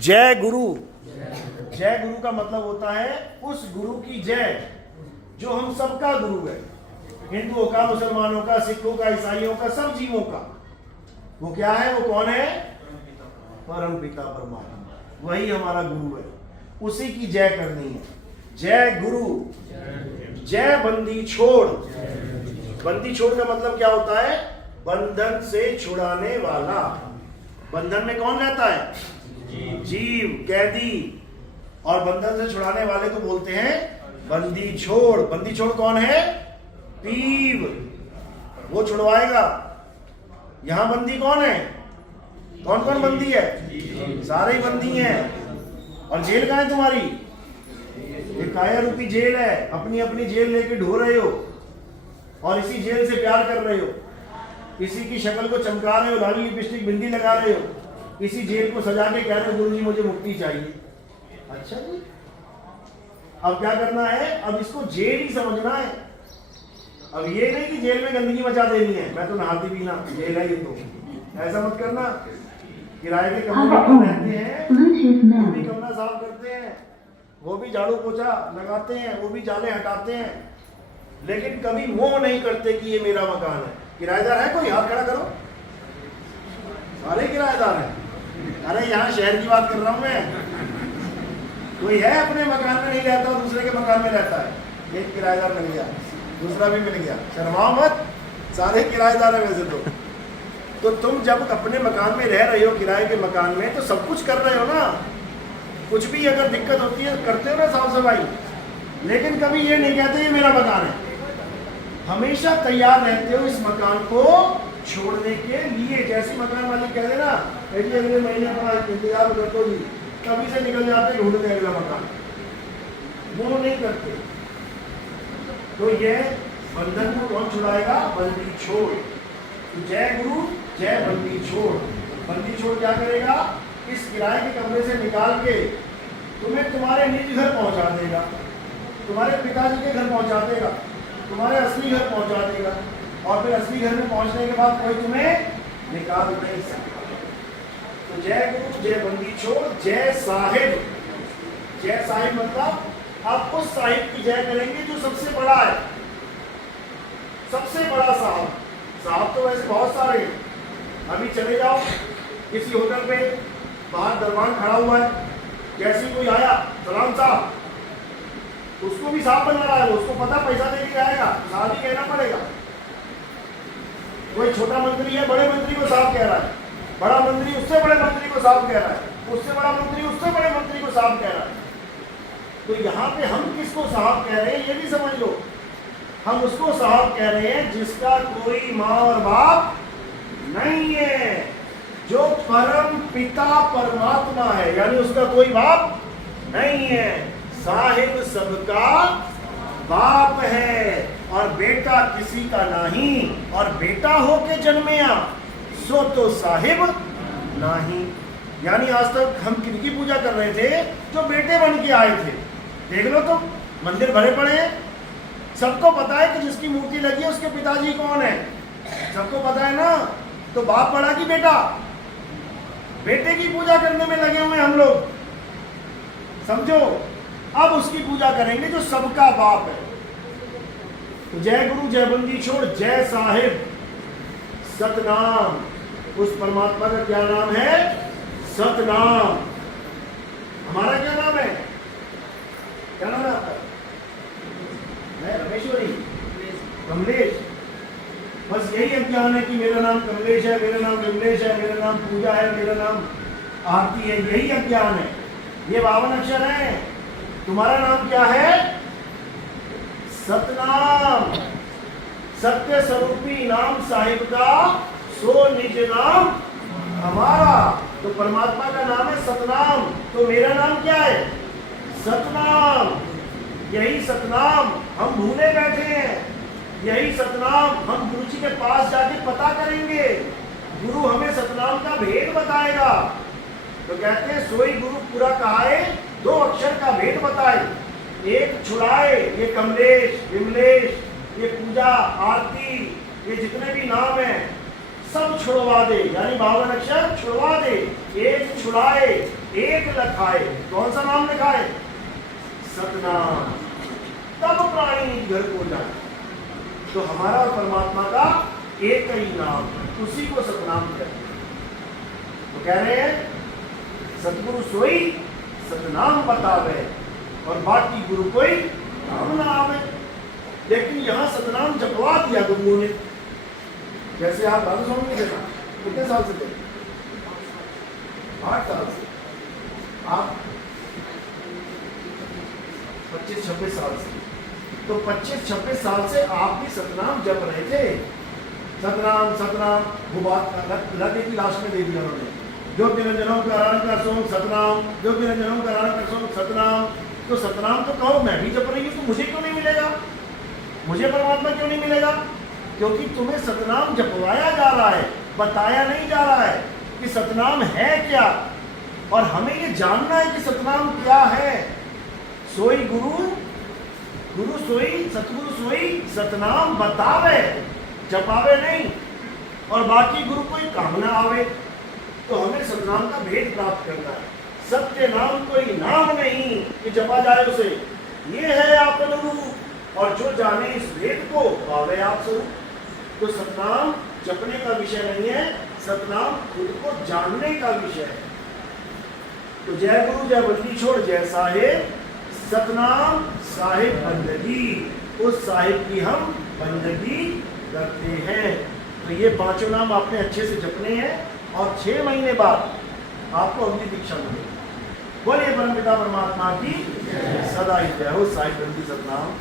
जय गुरु। जय गुरु का मतलब होता है उस गुरु की जय जो हम सबका गुरु है, हिंदुओं का, मुसलमानों का, सिखों का, ईसाइयों का, सब जीवों का। वो क्या है? वो कौन है? परम पिता परमात्मा, वही हमारा गुरु है, उसी की जय करनी है। जय गुरु। जय बंदी छोड़। बंदी छोड़ का मतलब क्या होता है? बंधन से छुड़ाने वाला। बंधन में कौन रहता है? जीव, कैदी। और बंधन से छुड़ाने वाले को बोलते हैं बंदी छोड़। बंदी छोड़ कौन है? पीव, वो छुड़वाएगा। यहां बंदी कौन है? कौन कौन बंदी है? सारे ही बंदी हैं। और जेल कहां है तुम्हारी? एक काया रूपी जेल है। अपनी अपनी जेल लेके ढो रहे हो और इसी जेल से प्यार कर रहे हो, इसी की शक्ल को चमका रहे हो, लाली लिपस्टिक बिंदी लगा रहे हो, इसी जेल को सजा के कह रहे हो गुरु जी मुझे मुक्ति चाहिए। अच्छा जी, अब क्या करना है? अब इसको जेल ही समझना है। अब ये नहीं कि जेल में गंदगी मचा देनी है, मैं तो नहाती भी ना, जेल है ये तो, ऐसा मत करना। किराए के कमरे में रहते हैं, वो भी कमरा साफ करते हैं, वो भी झाड़ू पोछा लगाते हैं, वो भी जाले हटाते हैं, लेकिन कभी मोह नहीं करते कि ये मेरा मकान है। किराएदार है कोई? हाथ खड़ा करो। सारे किराएदार हैं। अरे यहाँ शहर की बात कर रहा हूँ मैं। कोई है अपने मकान में नहीं रहता और दूसरे के मकान में रहता है? एक किराएदार मिल गया, दूसरा भी मिल गया। शर्माओ मत, सारे किराएदार है वैसे तो तुम जब अपने मकान में रह रहे हो, किराए के मकान में, तो सब कुछ कर रहे हो ना। कुछ भी अगर दिक्कत होती है करते हो ना साफ सफाई, लेकिन कभी ये नहीं कहते ये मेरा मकान है। हमेशा तैयार रहते हो इस मकान को छोड़ने के लिए। जैसे मकान मालिक कह देना अगले महीने अपना इंतजार कर जी, तभी से निकल जाते ढूंढने अगला मकान, वो नहीं करते। तो ये बंधन को कौन छुड़ाएगा? बंदी छोड़। तो जय गुरु, जय बंदी छोड़। बंदी छोड़ क्या करेगा? इस किराए के कमरे से निकाल के तुम्हें तुम्हारे निज घर पहुंचा देगा, तुम्हारे पिताजी के घर पहुंचा देगा, तुम्हारे असली घर पहुंचा देगा, और फिर असली घर में पहुंचने के बाद कोई तुम्हें निकाल नहीं सकता। तो जय गुरु, जय बंदी छोड़, जय साहिब। जय साहिब मतलब आप उस साहिब की जय करेंगे जो सबसे बड़ा है, सबसे बड़ा साहब। साहब तो वैसे बहुत सारे हैं। अभी चले जाओ किसी होटल पे, बाहर दरबान खड़ा हुआ है, जैसे कोई आया सलाम साहब, उसको भी साहब बना रहा है, उसको पता पैसा दे के जाएगा, साहब ही कहना पड़ेगा। कोई छोटा मंत्री है, बड़े मंत्री को साहब कह रहा है, बड़ा मंत्री उससे बड़े मंत्री को साहब कह रहा है, उससे बड़ा मंत्री उससे बड़े मंत्री को साहब कह रहा है। तो यहाँ पे हम किसको साहब कह रहे हैं ये भी समझ लो। हम उसको साहब कह रहे हैं जिसका कोई माँ और बाप नहीं है, जो परम पिता परमात्मा है, यानी उसका कोई बाप नहीं है। साहिब सबका बाप है और बेटा किसी का नहीं, और बेटा होके जन्मया सो तो साहिब नहीं। यानी आज तक हम किनकी पूजा कर रहे थे? जो बेटे बन के आए थे। देख लो तो मंदिर भरे पड़े हैं, सबको पता है कि जिसकी मूर्ति लगी है उसके पिताजी कौन है, सबको पता है ना। तो बाप बड़ा कि बेटा? बेटे की पूजा करने में लगे हुए हम लोग, समझो। अब उसकी पूजा करेंगे जो सबका बाप है। तो जय गुरु, जय बंदी छोड़, जय साहिब। सतनाम, उस परमात्मा का क्या नाम है? सतनाम। हमारा क्या नाम है? क्या नाम है आपका? मैं रमेश्वरी, कमलेश। बस यही अज्ञान है कि मेरा नाम कमलेश है, मेरा नाम विमलेश है, मेरा नाम पूजा है, मेरा नाम आरती है। यही अज्ञान है। ये 52 अक्षर है। तुम्हारा नाम क्या है? सतनाम। सत्य स्वरूपी नाम साहिब का, सो निज नाम हमारा। तो परमात्मा का नाम है सतनाम, तो मेरा नाम क्या है? सतनाम। यही सतनाम हम भूले बैठे हैं। यही सतनाम हम गुरु जी के पास जाके पता करेंगे। गुरु हमें सतनाम का भेद बताएगा। तो कहते हैं सोई गुरु पूरा कहाए, 2 अक्षर का भेद बताए। एक छुड़ाए, ये कमलेश, विमलेश, ये पूजा, आरती, ये जितने भी नाम हैं सब छुड़वा दे, यानी 52 अक्षर छुड़वा दे। एक छुड़ाए, एक लखाए, कौन सा नाम लिखाए? सतनाम। तब प्राणी घर को जाए। तो हमारा और परमात्मा का एक ही नाम, उसी को सतनाम कहते हैं। तो कह रहे हैं सतगुरु सोई सतनाम बतावे और बाकी गुरु कोई नाम ना आवे। लेकिन यहां सतनाम जपवा दिया गुरुओं ने। जैसे आप बात सुन के कितने साल से थे? 8 साल से। आप 25-26 साल से। तो 25-26 साल से आप भी सतनाम जप रहे थे। सतनाम सतनाम, वो बात लगे की लाश में दे दिया उन्होंने। ज्योति निरंजनों का आराधन कर सो सतनाम, ज्योति निरंजनों का आराधन कर सो सतनाम। तो सतनाम तो कहो, मैं भी जप रही हूँ, तो मुझे क्यों नहीं मिलेगा? मुझे परमात्मा क्यों नहीं मिलेगा? क्योंकि तुम्हें सतनाम जपवाया जा रहा है, बताया नहीं जा रहा है कि सतनाम है क्या। और हमें ये जानना है कि सतनाम क्या है। सोई गुरु, गुरु सोई सतगुरु सोई सतनाम बतावे, जपावे नहीं। और बाकी गुरु कोई काम ना आवे। तो हमें सतनाम का भेद प्राप्त करना है। सत्य नाम कोई नाम नहीं कि जपा जाए उसे, ये है आपन रूप। और जो जाने इस भेद को पावे आप स्वरूप। तो सतनाम जपने का विषय नहीं है, सतनाम खुद को जानने का विषय है। तो जय गुरु जय बंदी छोड़ जय साहेब, सतनाम साहिब बंदगी, उस साहिब की हम बंदगी करते हैं। तो ये 5 नाम आपने अच्छे से जपने हैं और 6 महीने बाद आपको अग्नि दीक्षा मिलेगी। बोलिए परमपिता परमात्मा की सदा ही जय हो। साहिब बंदी सतनाम।